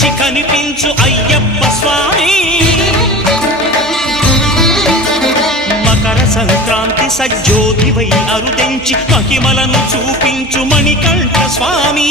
మించి కనిపించు అయ్యప్ప స్వామి మకర సంక్రాంతి సజ్జోతివై అరుదెంచి మహిమలను చూపించు మణికంఠ స్వామి